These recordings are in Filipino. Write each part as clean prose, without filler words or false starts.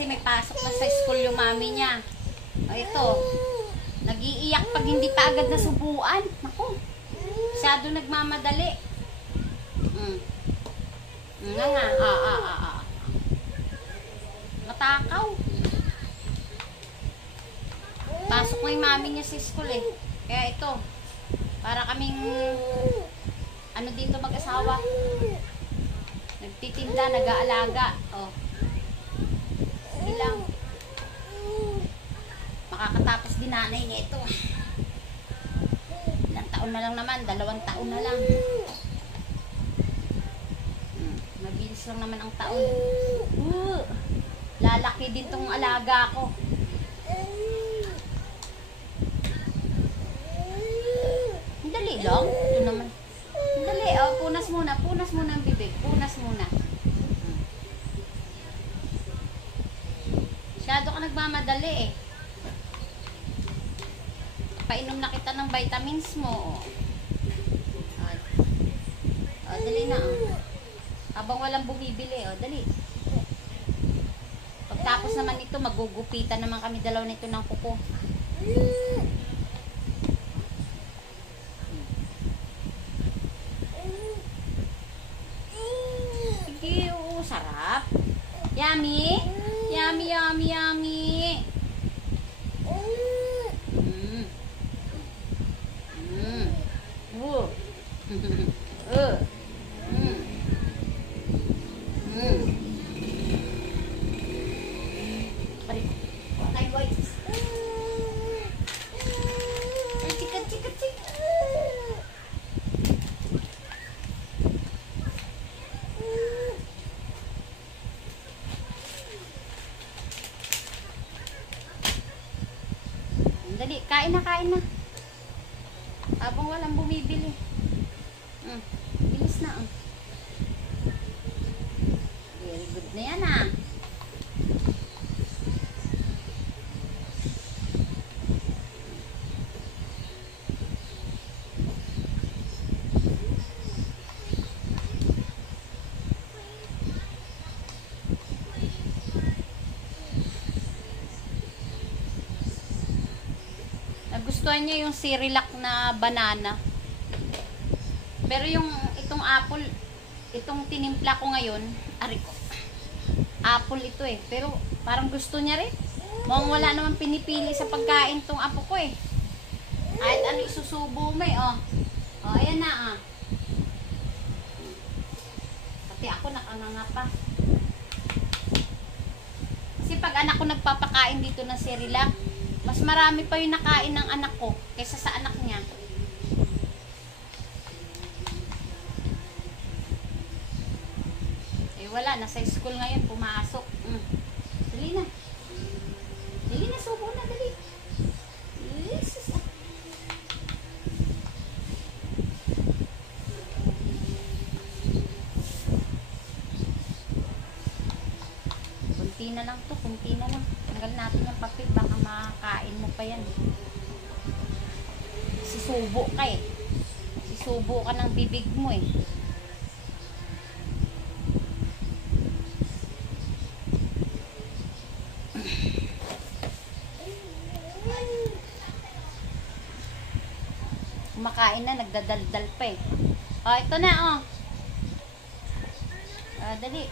kasi may pasok na sa school yung mami niya. O ito, nag-iiyak pag hindi pa agad nasubuan. Naku, masyado nagmamadali. Nga. Matakaw. Pasok na yung mami niya sa school eh. Kaya ito, para kaming ano dito mag-asawa. Nagtitinda, nag-aalaga. Oh. Sige lang. Makakatapos din nanay niya ito. Ilang taon na lang naman, 2 taon na lang. Mabilis lang naman ang taon. Lalaki din tong alaga ko. Dali lang. Ito naman. Dali, oh, punas muna ang bibig. Punas muna. Masyado ka nagmamadali eh. Painom na kita ng vitamins mo. Oh, dali na. Oh. Habang walang bumibili. Oh, dali. Pagtapos naman ito, magugupitan naman kami dalaw nito ng kuko. Sige, oh, sarap. Yummy? Yummy, yummy, yummy. Dali, kain na. Habang walang bumibili. Bilis na. Very good na yan ah. Nagustuhan niya yung Cerelac na banana. Pero yung itong apple, itong tinimpla ko ngayon, ko. Apple ito eh. Pero parang gusto niya rin. Mukhang wala naman pinipili sa pagkain tong apo ko eh. Kahit ano isusubo mo eh. Oh, ayan na ah. Pati ako nakanganga pa. Kasi pag anak ko nagpapakain dito ng Cerelac, mas marami pa yung nakain ng anak ko kaysa sa anak niya. Eh wala, nasa school ngayon, pumasok. Dali na. Dali na, subo na, dali. Jesus. Kunti na lang to, kunti na lang. Tanggal natin yung papel, baka makakain mo pa yan. Sisubo ka eh. Sisubo ka ng bibig mo eh. Kumakain na, nagdadaldal pa eh. Oh, ito na oh. Dali.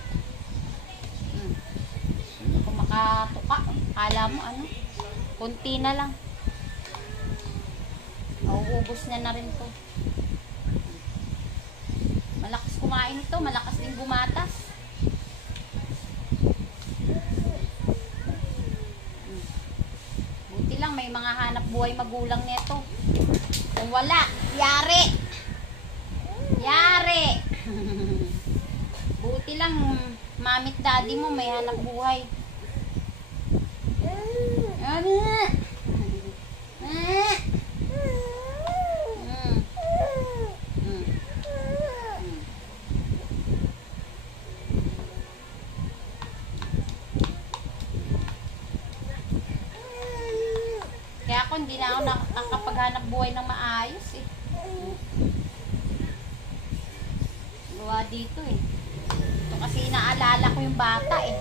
Makatuka. Kala mo ano? Kunti na lang. Mauubos na rin to. Malakas kumain ito. Malakas din gumatas. Buti lang may mga hanap buhay magulang nito. Kung wala, yari. Yari. Buti lang mamit daddy mo may hanap buhay. Kaya ako hindi na ako nakakapaghanap buhay ng maayos eh. Luwa dito eh. Ito kasi inaalala ko yung bata eh.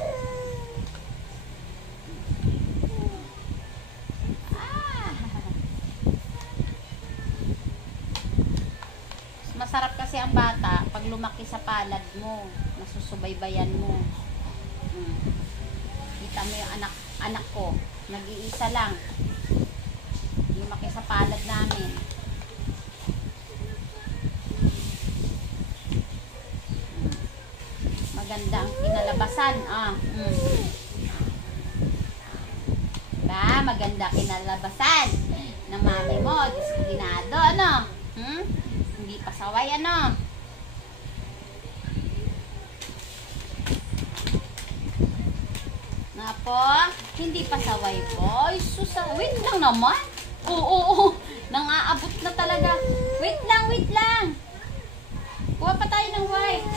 Masarap kasi ang bata pag lumaki sa palad mo, nasusubaybayan mo. Kita mo yung anak ko, nag-iisa lang. Lumaki sa palad namin. Maganda ang kinalabasan. Ba, maganda kinalabasan ng mami mo. Disiplinado, ano? Hindi pasaway, ano? Nga po, hindi pasaway po. Ay, wait lang naman. Oo. Nang-aabot na talaga. Wait lang. Kuha pa tayo ng white.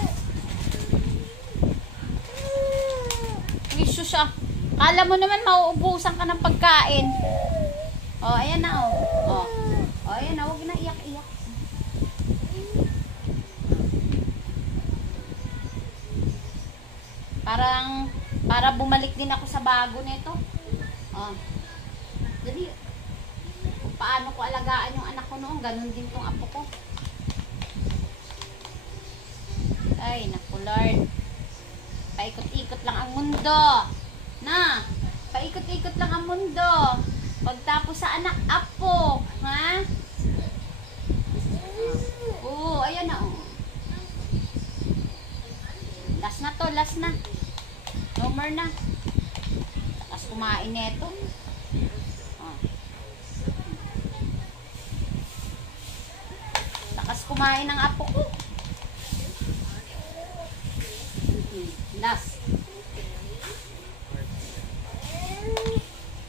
Ay, susa. Kala mo naman mauubusan ka ng pagkain. Oh, ayan na, oh. Oh, ayan na. Huwag na iyak-iyak. Para bumalik din ako sa bago nito. Oh. Dali. Kung paano ko alagaan yung anak ko noon, ganun din tong apo ko. Ay, naku Lord. Paikot-ikot lang ang mundo. Na, paikot-ikot lang ang mundo. Pagtapos sa anak, apo. Ha? Oo, ayan na. Last na to, last na. No more na. Tapos kumain neto. Tapos kumain ng apo ko. Last.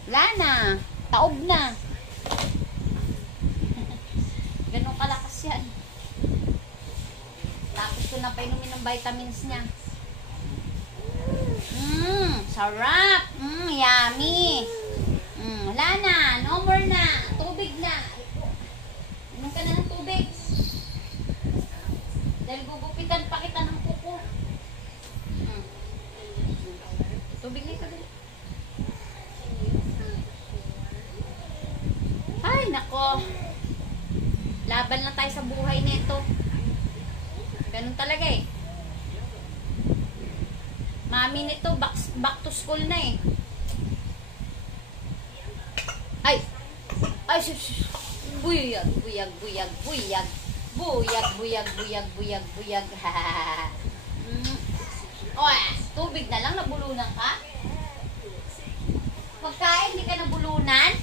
Wala na. Taob na. Ganun kalakas yan. Tapos ko na pa inumin ng vitamins niya. Sarap. Yummy. Wala na. No more na. Tubig na. Inom ka na ng tubig. Dahil gugupitan pa kita ng kuko. Tubig na ito. Ay, nako. Laban lang tayo sa buhay nito. Ganun talaga eh. Mami nito, back to school na eh. Ay! Ay, buyag. Buyag. Tubig na lang, nabulunan ka? Pagkain, hindi ka nabulunan?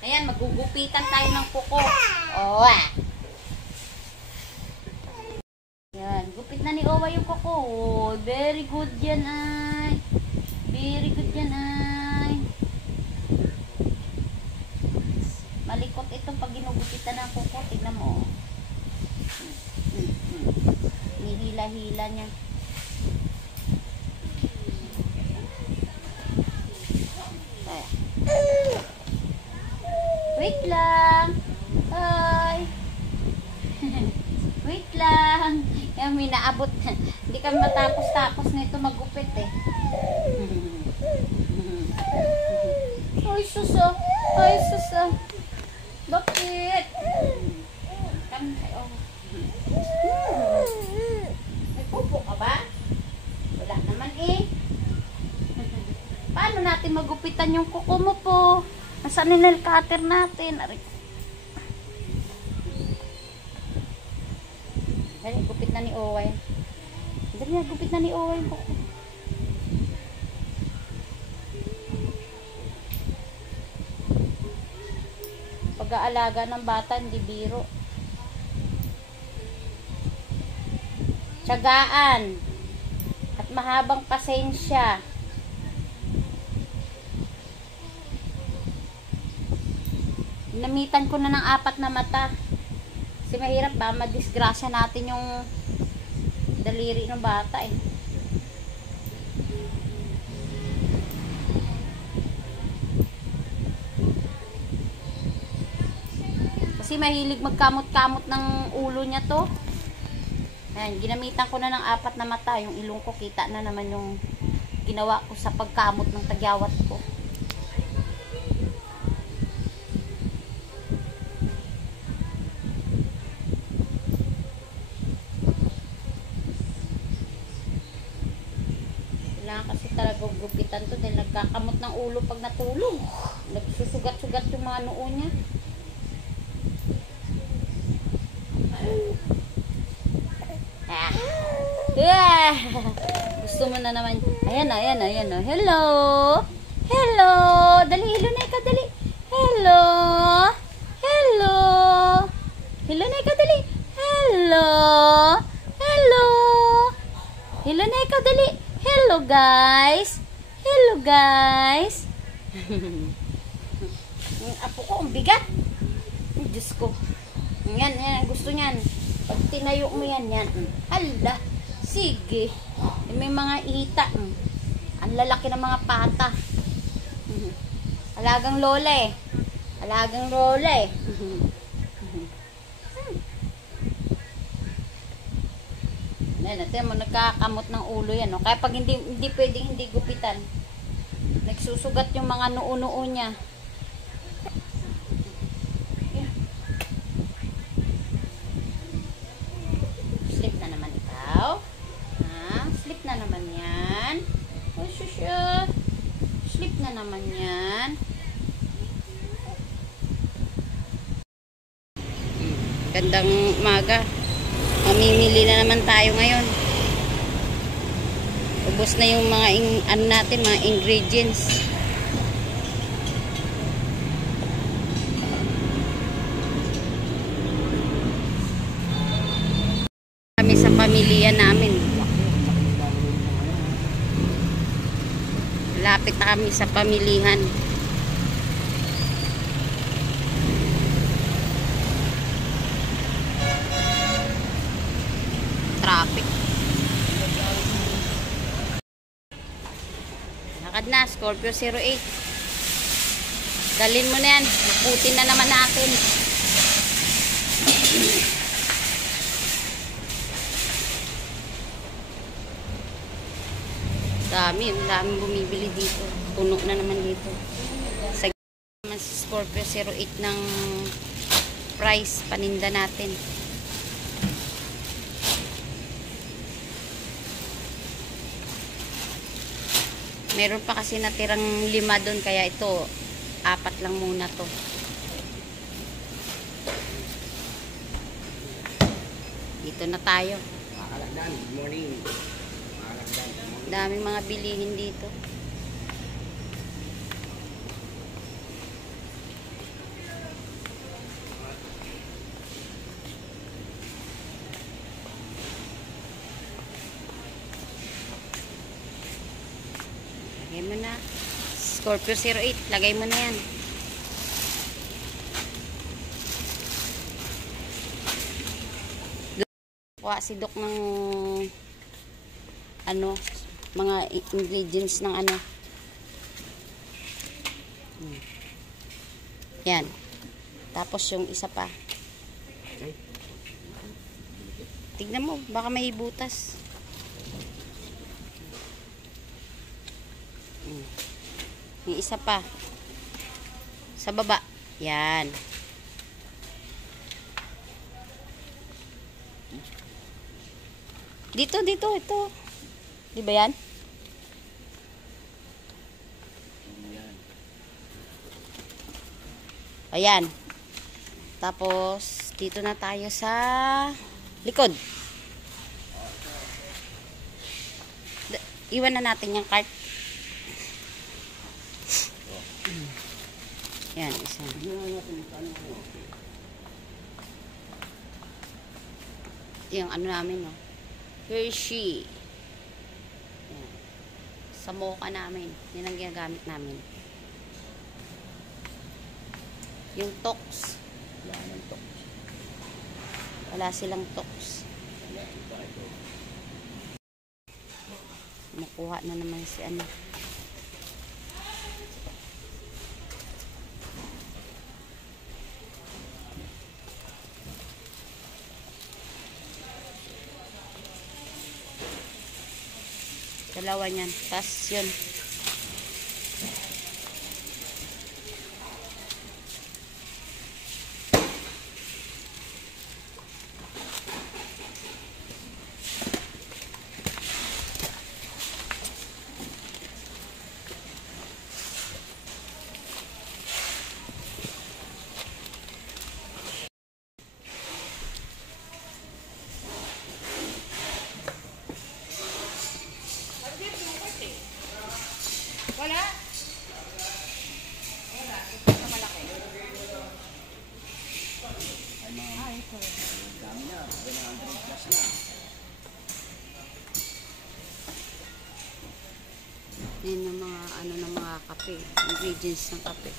Ayan, magugupitan tayo ng kuko. Yan, gupit na ni Owa yung kuko. Very good yan ay. Malikot ito pag ginugupitan ng kuko. Tignan mo. Nihila-hila niya. Wait lang. Hi. Wait lang. Yan, may naabot. Hindi kami matapos-tapos nito magupit eh. Ay, susa. Bakit? Kami kayo. May pupo ka ba? Wala naman eh. Paano natin magupitan yung kuko mo po? Nasaan yung nail cutter natin? Dali, gupit na ni Owa yan. Dali na, gupit na ni Owa yung kuko. Pag-aalaga ng bata, hindi biro. Tiyagaan. At mahabang pasensya. Namitan ko na ng 4 na mata. Kasi mahirap ba, madisgrasya natin yung daliri ng bata eh. Kasi mahilig magkamot-kamot ng ulo niya to. Ayan, ginamitan ko na ng 4 na mata. Yung ilong ko, kita na naman yung ginawa ko sa pagkamot ng tagyawat ko. Kailangan kasi talaga gupitan to dahil nagkakamot ng ulo pag natulog. Nagsusugat-sugat yung mga noo niya. Ah. Yeah. Gusto mo na naman. Ayan. Oh. Hello. Hello. Dali, Lunay ka, dali. Hello. Hello. Lunay ka, dali. Hello. Hello. Lunay ka, dali. Hello, guys. Hello, guys. Ang apo ko, ang bigat. Diyos ko. Yan. Gusto niyan. Pag tinayo mo yan. Hala. Sige. May mga ita. Ang lalaki ng mga pata. Alagang lola eh. Alagang lola eh. Natin mo nagkakamot ng ulo yan. No? Kaya pag hindi pwedeng hindi gupitan. Nagsusugat yung mga noo-noo niya. Sleep na naman ikaw. Sleep na naman yan. Oh, shusha. Sleep na naman yan. Gandang umaga. Mamimili na naman tayo ngayon. Ubos na yung mga ano natin, mga ingredients. Kami sa pamilya namin. Lapit na kami sa pamilihan. Traffic. Lakad na, Scorpio 08. Dalhin mo na yan. Nakutin na naman natin. Dami bumibili dito. Puno na naman dito. Sa naman si Scorpio 08 ng price paninda natin. Meron pa kasi natirang 5 doon, kaya ito 4 lang muna to. Dito na tayo. Good morning. Daming mga bilihin dito. Lagay mo na. Scorpio 08. Lagay mo na yan. Kuha si Doc ng ano, mga ingredients ng ano. Yan. Tapos yung isa pa. Tignan mo, baka may butas. Yung isa pa. Sa baba. Yan. Dito, ito. Di ba yan? Ayan. Tapos, dito na tayo sa likod. Iwan na natin yung cart. Yan, isa. Yung ano namin, no? Hershey. Yan. Sa mocha namin. Yan ang ginagamit namin. Yung tox. Wala silang tox. Makuha na naman si ano. Dalawa niyan. Tapos yun. plus na. Yan yung mga ano ng mga kape, ingredients ng kape.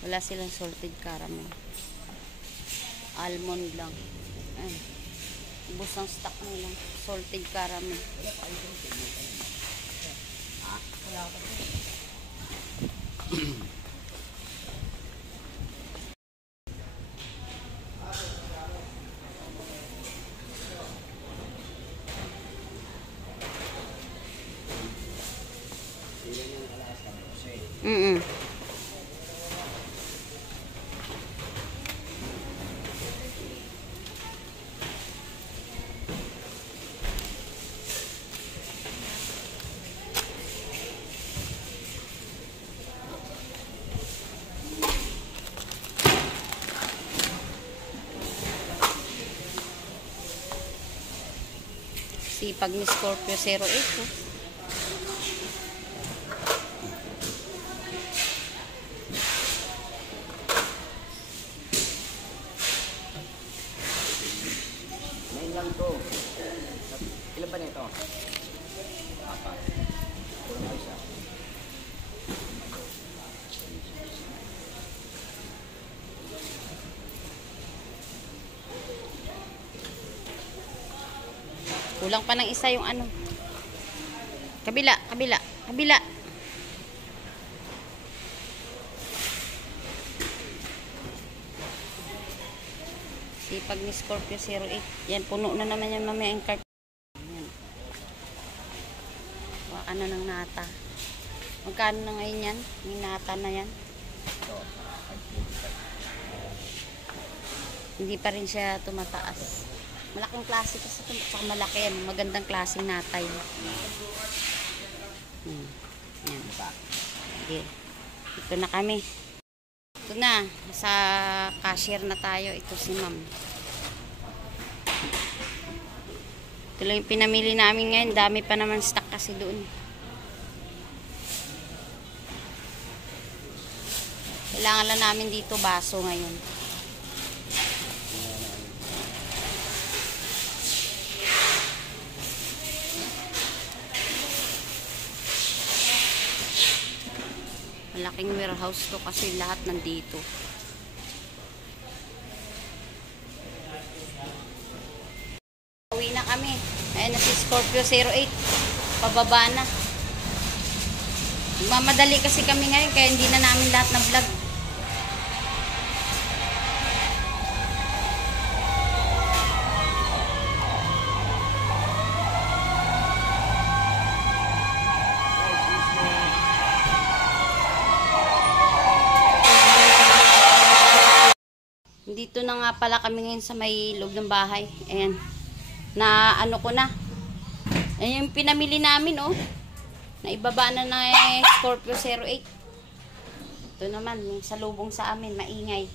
Wala silang salted caramel. Almond lang. Ay. Ubos ang stock nilang salted caramel. Mm-mm. Sipag ni Scorpio 08 oh. Ngayon lang to. Ilan ba nito? Apat. Kulang pa isa. Kulang pa ng isa yung ano. Kabila, kabila, kabila. Sipag ni Scorpio 08. Yan, puno na naman yan mamaya yung cart. Yan. Waka na ng nata. Magkano na ngayon yan? Yung nata na yan. Ito. Hindi pa rin siya tumataas. Malaking klase kasi ito. Saka malaki yan. Magandang klaseng natay. Yan. Okay. Ito na kami. Ito na. Sa cashier na tayo. Ito si ma'am. Ito lang yung pinamili namin ngayon. Dami pa naman stock kasi doon. Kailangan lang namin dito baso ngayon. Malaking warehouse to kasi lahat nandito. Uwi na kami. Ayan na si Scorpio 08. Pababa na. Mamadali kasi kami ngayon kaya hindi na namin lahat na vlog. Dito na nga pala kami ngayon sa may loob ng bahay. Ayan. Na ano ko na. Ayan yung pinamili namin oh. Naibaba na na Scorpio 08. Ito naman, yung salubong sa amin, maingay.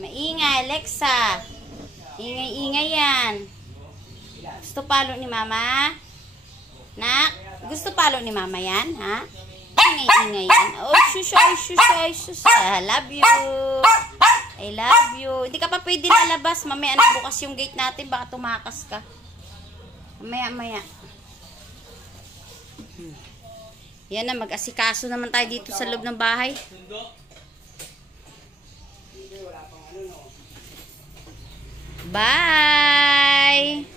Maingay, Alexa. Ingay-ingay yan. Gusto palo ni mama? Nak? Gusto palo ni mama yan, ha? Ingay-ingay yan. Oh, shushay, shushay, shushay. I love you. I love you. Hindi ka pa pwede lalabas. Mamaya na bukas yung gate natin. Baka tumakas ka. Mamaya. Yan na, mag-asikaso naman tayo dito sa loob ng bahay. Bye!